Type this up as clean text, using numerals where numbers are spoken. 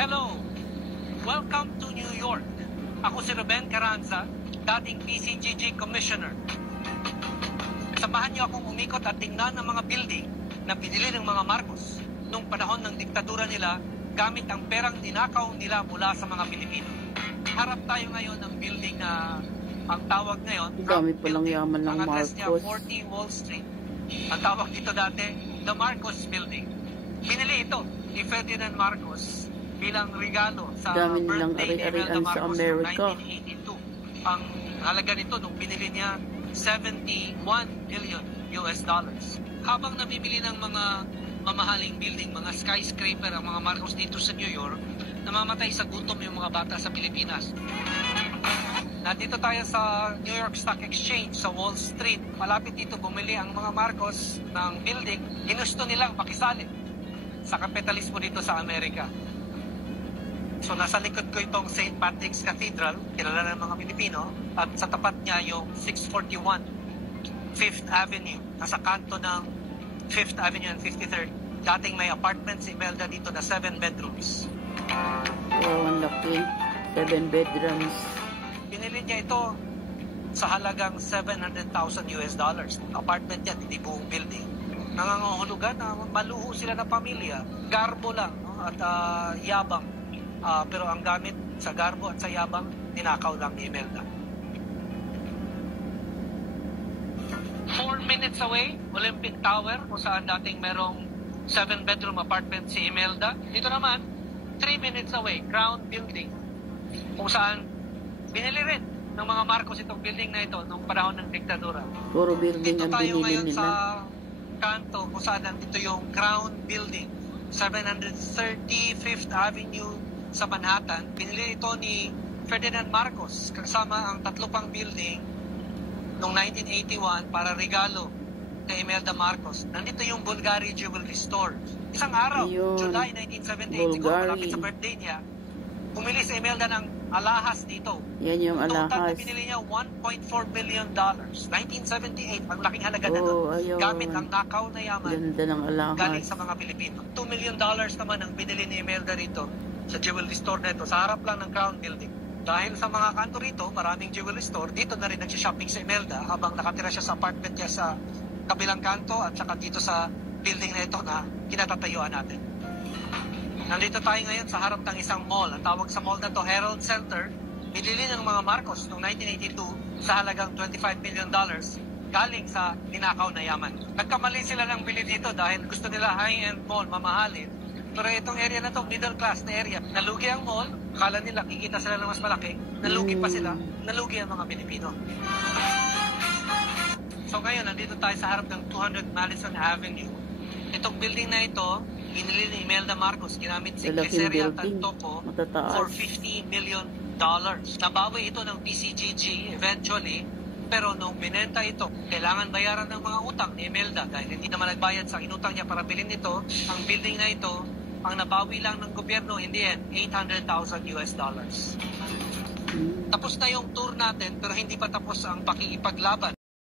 Hello! Welcome to New York. Ako si Ruben Carranza, dating PCGG Commissioner. Samahan niyo akong umikot at tingnan ang mga building na binili ng mga Marcos nung panahon ng diktadura nila gamit ang perang ninakaw nila mula sa mga Pilipino. Harap tayo ngayon ng building na ang tawag ngayon, dami palang yaman ng ang address niya, Marcos. 40 Wall Street. Ang tawag dito dati, the Marcos Building. Binili ito ni Ferdinand Marcos bilang regalo sa Dami nilang birthday ni Imelda ari-arian sa Marcos Amerika. noong 1982. Ang halaga nito nung binili niya, 71 million US dollars. Habang namimili ng mga mamahaling building, mga skyscraper ang mga Marcos dito sa New York, namamatay sa gutom yung mga bata sa Pilipinas. Nandito tayo sa New York Stock Exchange sa Wall Street. Malapit dito bumili ang mga Marcos ng building. Ginusto nilang pakisali sa kapitalismo dito sa Amerika. So nasa likod ko itong St. Patrick's Cathedral, kilala ng mga Pilipino, at sa tapat niya yung 641 5th Avenue, nasa kanto ng 5th Avenue and 53rd. Dating may apartment si Imelda dito na 7 bedrooms. Wow, ang laki. 7 bedrooms. Binili niya ito sa halagang 700,000 US dollars. Apartment yan, hindi buong building. Nangangahulugan na maluho sila ng pamilya. Garbo lang, no? At yabang. Pero ang gamit sa garbo at sa yabang, ninakaw lang ni Imelda. 4 minutes away, Olympic Tower, kung saan dating merong 7-bedroom apartment si Imelda. Dito naman, 3 minutes away, Crown Building, kung saan binili rin ng mga Marcos itong building na ito nung panahon ng diktadura. Puro building Dito ang tayo binili ngayon nila. sa kanto kung saan nandito yung Crown Building, 735th Avenue sa Manhattan. Binili ito ni Ferdinand Marcos kasama ang 3 pang building noong 1981 para regalo kay Imelda Marcos. Nandito yung Bulgari Jewelry Store. Isang araw, Ayun. July 1978, siguro Bulgari. malapit sa birthday niya, bumili si Imelda ng alahas dito. Yan yung Total na alahas. binili niya $1.4 billion. 1978, ang laking halaga na Oh, doon. ayun. Gamit ang nakaw na yaman Ganda ng galing alahas. sa mga Pilipino. $2 million naman ang binili ni Imelda rito sa jewelry store na ito, sa harap lang ng Crown Building. Dahil sa mga kanto rito, maraming jewelry store, dito na rin nagsishopping si Imelda habang nakatira siya sa apartment niya sa kabilang kanto at saka dito sa building na ito na kinatatayuan natin. Nandito tayo ngayon sa harap ng isang mall. Ang tawag sa mall na to, Herald Center. Binili ng mga Marcos noong 1982 sa halagang $25 million galing sa ninakaw na yaman. Nagkamali sila ng bili dito dahil gusto nila high-end mall, mamahalin. Pero itong area na to, middle class na area. Nalugi ang mall, akala nila kikita sila ng mas malaki. Nalugi pa sila, nalugi ang mga Pilipino. So ngayon, nandito tayo sa harap ng 200 Madison Avenue. Itong building na ito, binili ni Imelda Marcos, ginamit si Malaking Glyceria building. Tantoco Matataas. for $50 million. Nabawi ito ng PCGG eventually, pero nung binenta ito, kailangan bayaran ng mga utang ni Imelda dahil hindi naman nagbayad sa inutang niya para bilhin ito. Ang building na ito, ang nabawi lang ng gobyerno in the end, $800,000 US dollars. Tapos na yung tour natin pero hindi pa tapos ang pakikipaglaban